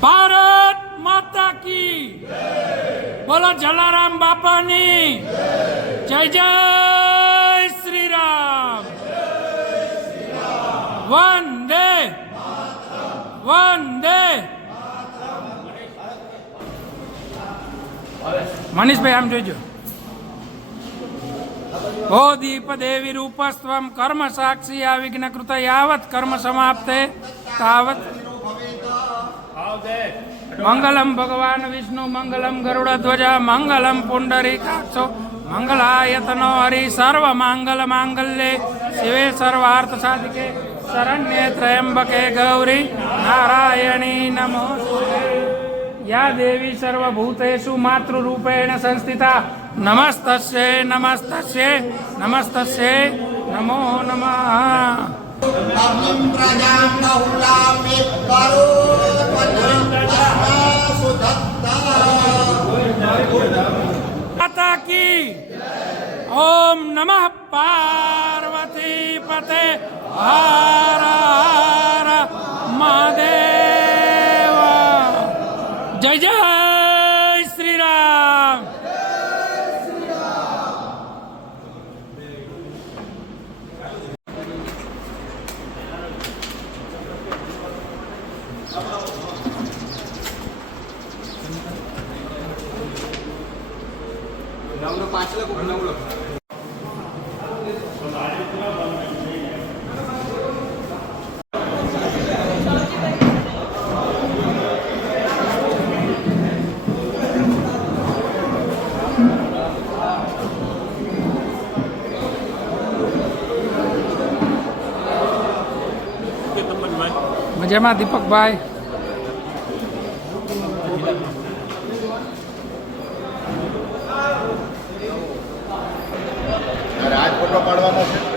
ભારત માતા કી બોલો જલારામ બાપાની જય જય શ્રી રામ વંદે વંદે મનીષભાઈ આમ જોઈજો ઓ દીપ દેવી રૂપસ્ત્વમ કર્મ સાક્ષી આ વિઘ્ન કૃત યાવત કર્મ સમાપ્તે તાવત મંગલમ ભગવાન વિષ્ણુ મંગલમ ગરુડ ધ્વજા મંગલમ પુંડરીકાક્ષો મંગલાયતનો હરિ સર્વ માંગલ માંગલ્યે શિવે સર્વાર્થ સાધિકે શરણ્યે ત્રયંબકે ગૌરી નારાયણી નમોસ્તુતે યા દેવી સર્વભૂતેષુ માતૃરૂપેણ સંસ્થિતા નમસ્તસ્યે નમસ્તસ્યે નમસ્તસ્યે નમો નમઃ માતા કી ઓમ નમઃ પાર્વતી પતે હર હર મહાદેવ જય જય શ્રી રામ નવલો પાછલો નવલો મજામાં દીપકભાઈ આજ ફોટો પાડવાનો છે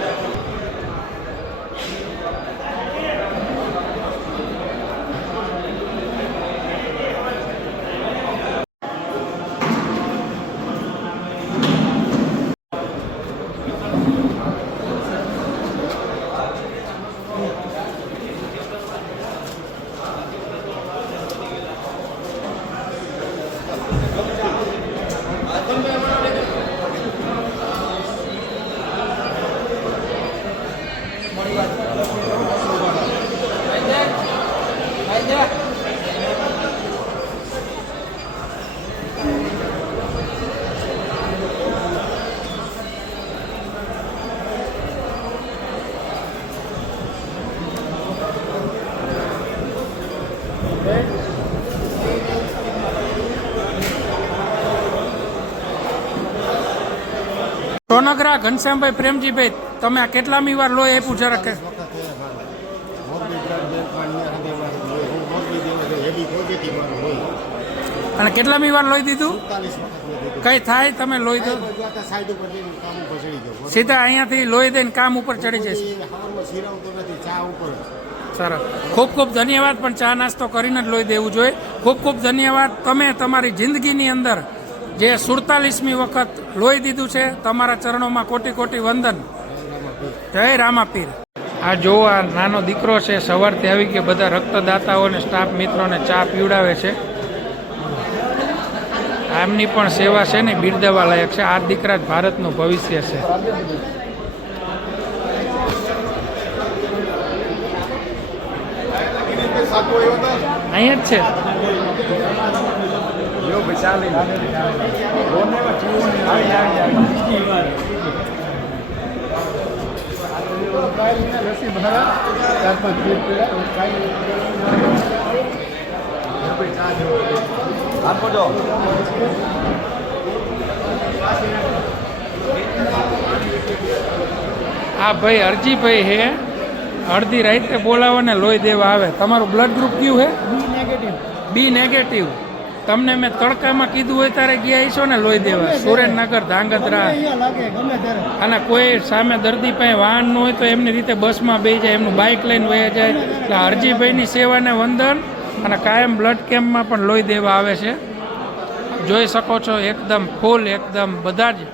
સોનગરા ઘનશ્યામભાઈ પ્રેમજીભાઈ તમે આ કેટલામી વાર લોહી આપ્યું જરા કે અને કેટલામી વાર લોહી દીધું કઈ થાય તમે લોહી દો સીધા અહીંયાથી લોહી દઈને કામ ઉપર ચડી જશે સરસ ખૂબ ખૂબ ધન્યવાદ પણ ચા નાસ્તો કરીને જ લોહી દેવું જોઈએ ખૂબ ખૂબ ધન્યવાદ તમે તમારી જિંદગીની અંદર જે 47મી વખત લોહી દીધું છે તમારા ચરણોમાં કોટી કોટી વંદન જય રામાપીર આ જો આ નાનો દીકરો છે સવારથી આવી કે બધા રક્તદાતાઓને સ્ટાફ મિત્રોને ચા પીવડાવે છે આમની પણ સેવા છે ને બિરદાવા લાયક છે આ દીકરા જ ભારતનું ભવિષ્ય છે અહીંયા જ છે આ ભાઈ અરજીભાઈ હે અડધી રાતે બોલાવો ને લોહી દેવા આવે તમારું બ્લડ ગ્રુપ કયું હે બી નેગેટિવ તમને મેં તડકામાં કીધું હોય ત્યારે ગયા છો ને લોહી દેવા સુરેન્દ્રનગર ધાંગધ્રા અને કોઈ સામે દર્દી પાસે વાહન ન હોય તો એમની રીતે બસમાં બેસી જાય એમનું બાઇક લઈને વહી જાય એટલે હરજીભાઈની સેવાને વંદન અને કાયમ બ્લડ કેમ્પમાં પણ લોહી દેવા આવે છે જોઈ શકો છો એકદમ ફૂલ એકદમ બધા જ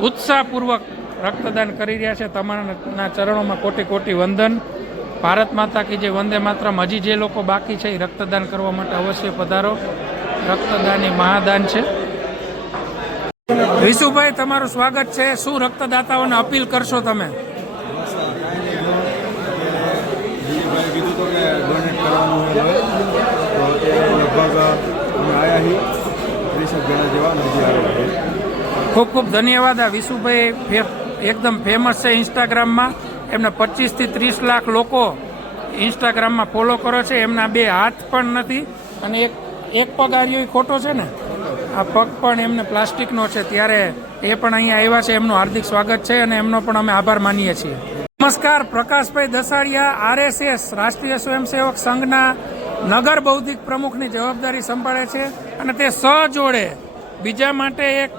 ઉત્સાહપૂર્વક રક્તદાન કરી રહ્યા છે તમારા ચરણોમાં કોટી કોટી વંદન ભારત માતા કી જય, વંદે માતરમ. હજી જે લોકો બાકી છે એ રક્તદાન કરવા માટે અવશ્ય પધારો. રક્તદાન એ મહાદાન છે. વિશુભાઈ, તમારું સ્વાગત છે. શું રક્તદાતાઓને અપીલ કરશો તમે? કીધું તો કે ડોનેટ કરવાનું હોય તો તે લગભગ અમે આવ્યા છીએ 30 જણા જેવા નજીક આવ્યા. ખૂબ ખૂબ ધન્યવાદ. આ વિશુભાઈ એકદમ ફેમસ છે ઇન્સ્ટાગ્રામમાં. એમને 25 થી 30 લાખ લોકો ઇન્સ્ટાગ્રામમાં ફોલો કરો છે. એમના 2 હાથ પણ નથી અને એક પગ આર્યો ખોટો છે ને, આ પગ પણ એમને પ્લાસ્ટિકનો છે. ત્યારે એ પણ અહીંયા આવ્યા છે. એમનું હાર્દિક સ્વાગત છે અને એમનો પણ અમે આભાર માનીએ છીએ. નમસ્કાર, પ્રકાશભાઈ દસાડિયા RSS રાષ્ટ્રીય સ્વયંસેવક સંઘના નગર બૌદ્ધિક પ્રમુખની જવાબદારી સંભાળે છે અને તે સહજોડે બીજા માટે એક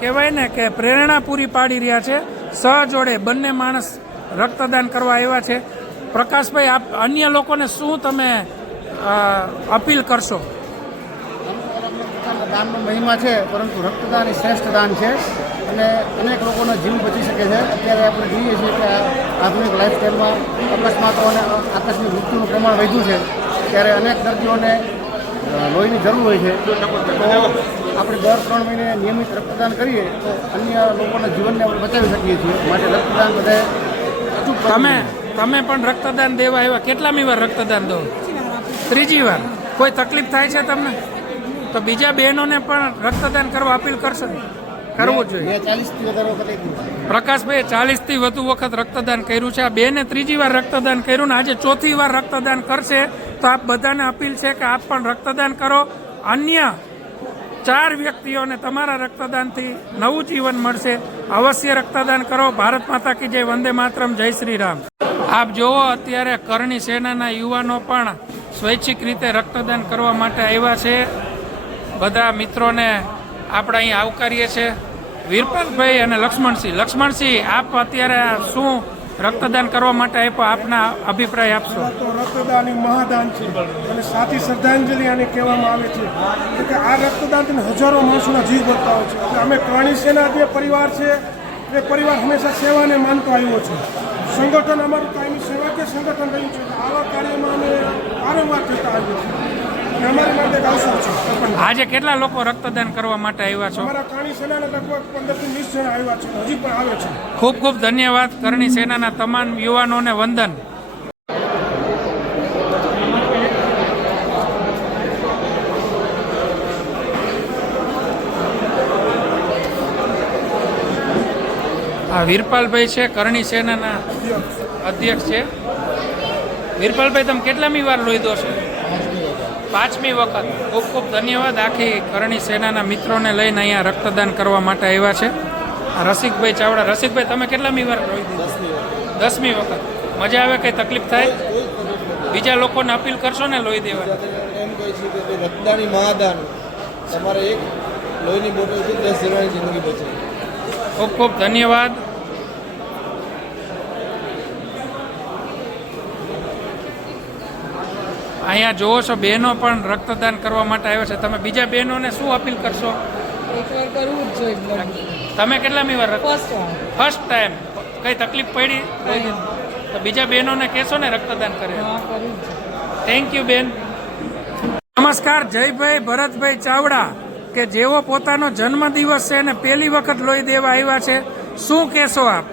કહેવાય ને કે પ્રેરણા પૂરી પાડી રહ્યા છે. સહજોડે બંને માણસ રક્તદાન કરવા આવ્યા છે. પ્રકાશભાઈ, આપ અન્ય લોકોને શું તમે અપીલ કરશો? દાનનો મહિમા છે, પરંતુ રક્તદાન એ શ્રેષ્ઠ દાન છે અને અનેક લોકોનો જીવ બચી શકે છે. અત્યારે આપણે જોઈએ છીએ કે આધુનિક લાઈફસ્ટાઈલમાં અકસ્માતો અને આકસ્મિક મૃત્યુનું પ્રમાણ વધ્યું છે. ત્યારે અનેક દર્દીઓને લોહીની જરૂર હોય છે. તો આપણે દર 3 મહિને નિયમિત રક્તદાન કરીએ તો અન્ય લોકોના જીવનને આપણે બચાવી શકીએ છીએ. માટે રક્તદાન બધાએ અચૂક કરવું જોઈએ. તમે પણ રક્તદાન દેવા આવ્યા. કેટલામી વાર રક્તદાન દો? 3જી વાર. કોઈ તકલીફ થાય છે તમને? તો બીજા બહેનોને પણ રક્તદાન કરવા અપીલ કરશો? કરવું જોઈએ. 40થી વધારે વખત લીધું. પ્રકાશભાઈએ 40 થી વધુ વખત રક્તદાન કર્યું છે. આ બેને 3જી વાર રક્તદાન કર્યું ને આજે 4થી વાર રક્તદાન કરશે. તો આપ બધાને અપીલ છે કે આપ પણ રક્તદાન કરો. અન્ય 4 વ્યક્તિઓને તમારા રક્તદાનથી નવું જીવન મળશે. અવશ્ય રક્તદાન કરો. ભારત માતા કી જય, વંદે માતરમ, જય શ્રી રામ. આપ જોવો, અત્યારે કરણી સેનાના યુવાનો પણ સ્વૈચ્છિક રીતે રક્તદાન કરવા માટે આવ્યા છે. બધા મિત્રોને આપણે અહીં આવકારીએ છીએ. વીરપાલભાઈ અને લક્ષ્મણસિંહ, આપ અત્યારે શું રક્તદાન કરવા માટે આપ્યો? આપના અભિપ્રાય આપશો. તો રક્તદાન એ મહાદાન છે અને સાચી શ્રદ્ધાંજલિ આને કહેવામાં આવે છે કે આ રક્તદાનથી હજારો માણસોના જીવ બચાવે છે. એટલે અમે કરણી સેના જે પરિવાર છે એ પરિવાર હંમેશા સેવાને માનતો આવ્યો છે. સંગઠન અમારું કાયમી સેવાકીય સંગઠન રહ્યું છે. આવા કાર્યમાં અમે વારંવાર જતા આવીએ છીએ. અમારી માટે એક અવસર છે. આજે કેટલા લોકો રક્તદાન કરવા માટે આવ્યા છો? અમારા કરણી સેનાના લગભગ 15 થી 20 જણા આવ્યા છે. હજી પણ આવે છે. ખૂબ ખૂબ ધન્યવાદ. કરણી સેનાના તમામ યુવાનોને વંદન. આ વીરપાલભાઈ છે, કરણી સેનાના અધ્યક્ષ છે. વીરપાલભાઈ, તમે કેટલામી વાર લોહી દો છો? 5મી વખત. ખૂબ ખૂબ ધન્યવાદ. આખી કરણી સેનાના મિત્રોને લઈને અહીંયા રક્તદાન કરવા માટે આવ્યા છે. આ રસિકભાઈ ચાવડા. રસિકભાઈ, તમે કેટલામી વાર લોહી દીધું? 10મી વખત. મજા આવે? કઈ તકલીફ થાય? બીજા લોકોને અપીલ કરશો ને લોહી દેવા? એમ કહે છે કે રક્તદાન એ મહાદાન. તમારે એક લોહીની બોટલથી 10 જણાની જિંદગી બચે. ખૂબ ખૂબ ધન્યવાદ. અહીંયા જોવો છો બહેનો પણ રક્તદાન કરવા માટે આવ્યા છે. તમે બીજા બહેનોને શું અપીલ કરશો? એકવાર કરવું જ જોઈએ. તમે કેટલામી વાર? First time. First time. કઈ તકલીફ પડી? તો બીજા બહેનોને કહેશો ને રક્તદાન કરે. હા, કરવું જ જોઈએ. થેન્ક યુ બેન. નમસ્કાર, જયભાઈ ભરતભાઈ ચાવડા કે જેઓ પોતાનો જન્મદિવસ છે અને પહેલી વખત લોહી દેવા આવ્યા છે. શું કહેશો આપ?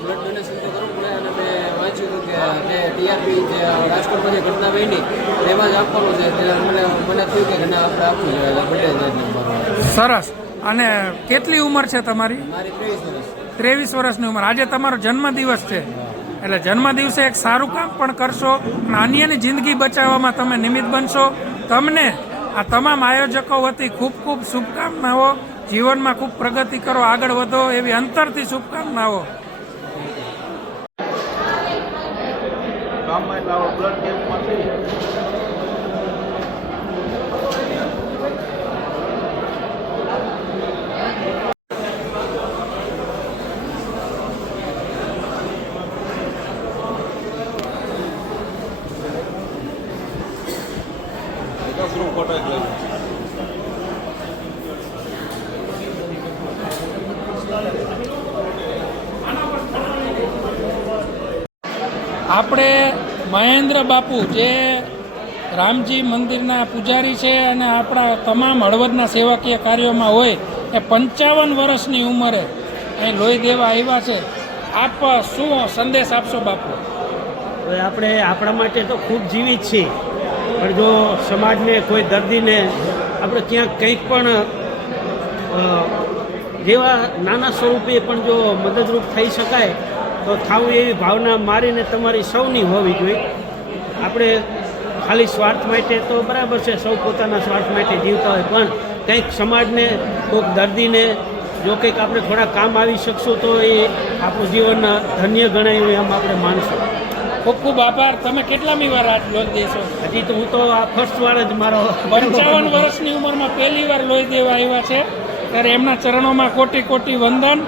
બ્લડ ડોનેશન તો કરવું પડે અને મેં વાંચ્યું હતું કે જે ટીઆરપી જે રાજકોટમાં જે ઘટના બની તેમાં જ આપવાનું છે. મને થયું કે આપણે આપવું જોઈએ બર્થડે. સરસ. અને કેટલી ઉંમર છે તમારી? મારી 23 વર્ષ. 23 વર્ષની ઉંમર. આજે તમારો જન્મદિવસ છે એટલે જન્મદિવસે એક સારું કામ પણ કરશો અને અન્યની જિંદગી બચાવવામાં તમે નિમિત્ત બનશો. તમને આ તમામ આયોજકો વતી ખૂબ ખૂબ શુભકામનાઓ. જીવનમાં ખૂબ પ્રગતિ કરો, આગળ વધો એવી અંતરથી શુભકામનાઓ. ગામમાં એટલે આવો બ્લડ કેમ્પમાંથી આપણે મહેન્દ્ર બાપુ જે રામજી મંદિરના પૂજારી છે અને આપણા તમામ હળવદના સેવાકીય કાર્યોમાં હોય એ 55 વર્ષની ઉંમરે અહીં લોહી દેવા આવ્યા છે. આપ શું સંદેશ આપશો બાપુ? હવે આપણે આપણા માટે તો ખૂબ જીવિત છીએ, પણ જો સમાજને કોઈ દર્દીને આપણે ક્યાંક કંઈક પણ જેવા નાના સ્વરૂપે પણ જો મદદરૂપ થઈ શકાય તો થાવું એવી ભાવના મારીને તમારી સૌની હોવી જોઈએ. આપણે ખાલી સ્વાર્થ માટે તો બરાબર છે, સૌ પોતાના સ્વાર્થ માટે જીવતા હોય, પણ કંઈક સમાજને કોઈક દર્દીને જો કંઈક આપણે થોડા કામ આવી શકશું તો એ આપણું જીવન ધન્ય ગણાયું એમ આપણે માનશું. ખૂબ ખૂબ આભાર. તમે કેટલામી વાર આ લોહી દેશો? હજી તો હું તો આ ફર્સ્ટ વાર જ મારો 55 વર્ષની ઉંમરમાં પહેલી વાર લોહી દેવા આવ્યા છે, ત્યારે એમના ચરણોમાં કોટી કોટી વંદન.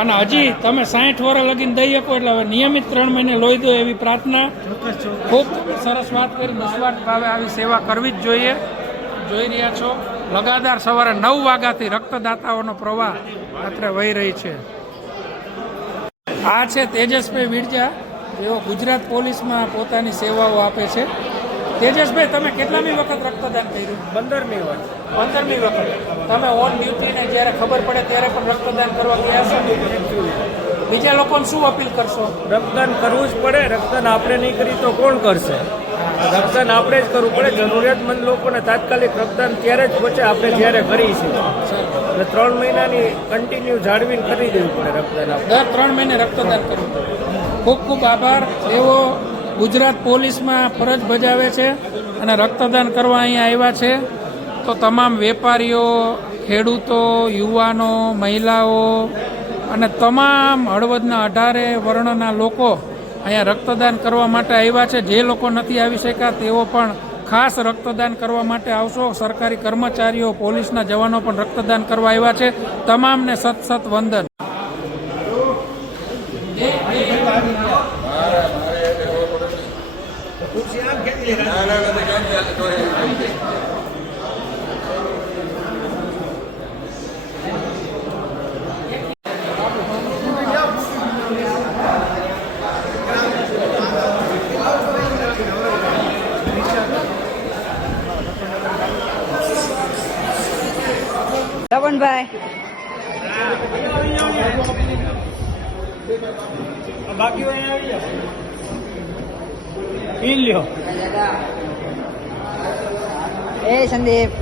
અને હજી તમે 60 વર્ષ લગીને દઈ શકો એટલે હવે નિયમિત 3 મહિને લોહી દો એવી પ્રાર્થના. ખૂબ સરસ વાત કરી. નિસ્વાર્થ ભાવે આવી સેવા કરવી જ જોઈએ. જોઈ રહ્યા છો લગાતાર સવારે 9 વાગ્યાથી રક્તદાતાઓનો પ્રવાહ અત્રે વહી રહી છે. આ છે તેજસભાઈ વિરજા, જેઓ ગુજરાત પોલીસમાં પોતાની સેવાઓ આપે છે. તેજસભાઈ, તમે કેટલામી વખત રક્તદાન કર્યું? 15મી વાર. 15મી વખત. તમે ઓન ડ્યુટીને જ્યારે ખબર પડે ત્યારે પણ રક્તદાન કરવા ગયા છો? બીજા લોકોને શું અપીલ કરશો? રક્તદાન કરવું જ પડે. રક્તદાન આપણે નહીં કરી તો કોણ કરશે? રક્તદાન આપણે જ કરવું પડે. જરૂરિયાતમંદ લોકોને તાત્કાલિક રક્તદાન ત્યારે જ પહોંચે આપણે જ્યારે કરી છે. એટલે 3 મહિનાની કન્ટિન્યુ જાળવીને કરી દેવું પડે રક્તદાન. દર 3 મહિને રક્તદાન કરવું. ખૂબ ખૂબ આભાર. એવો ગુજરાત પોલીસમાં ફરજ બજાવે છે અને રક્તદાન કરવા અહીંયા આવ્યા છે. તો તમામ વેપારીઓ, ખેડૂતો, યુવાનો, મહિલાઓ અને તમામ હળવદના 18 વર્ણના લોકો અહીંયા રક્તદાન કરવા માટે આવ્યા છે. જે લોકો નથી આવી શક્યા તેઓ પણ ખાસ રક્તદાન કરવા માટે આવશો. સરકારી કર્મચારીઓ, પોલીસના જવાનો પણ રક્તદાન કરવા આવ્યા છે. તમામને સત સત વંદન. રવણભાઈ બાકી આવી જાઓ, પી લ્યો. એ સંદીપ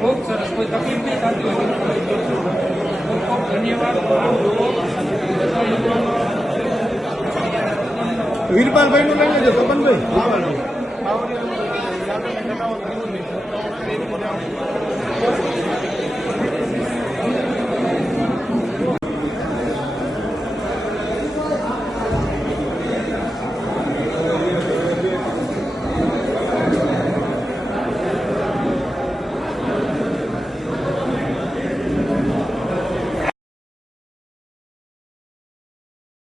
ખૂબ સરસ. કોઈ તકલીફ નહીં થતી હોય ખૂબ ખૂબ ધન્યવાદ. વીરપાલભાઈનું લઈ લેજો, તપનભાઈ.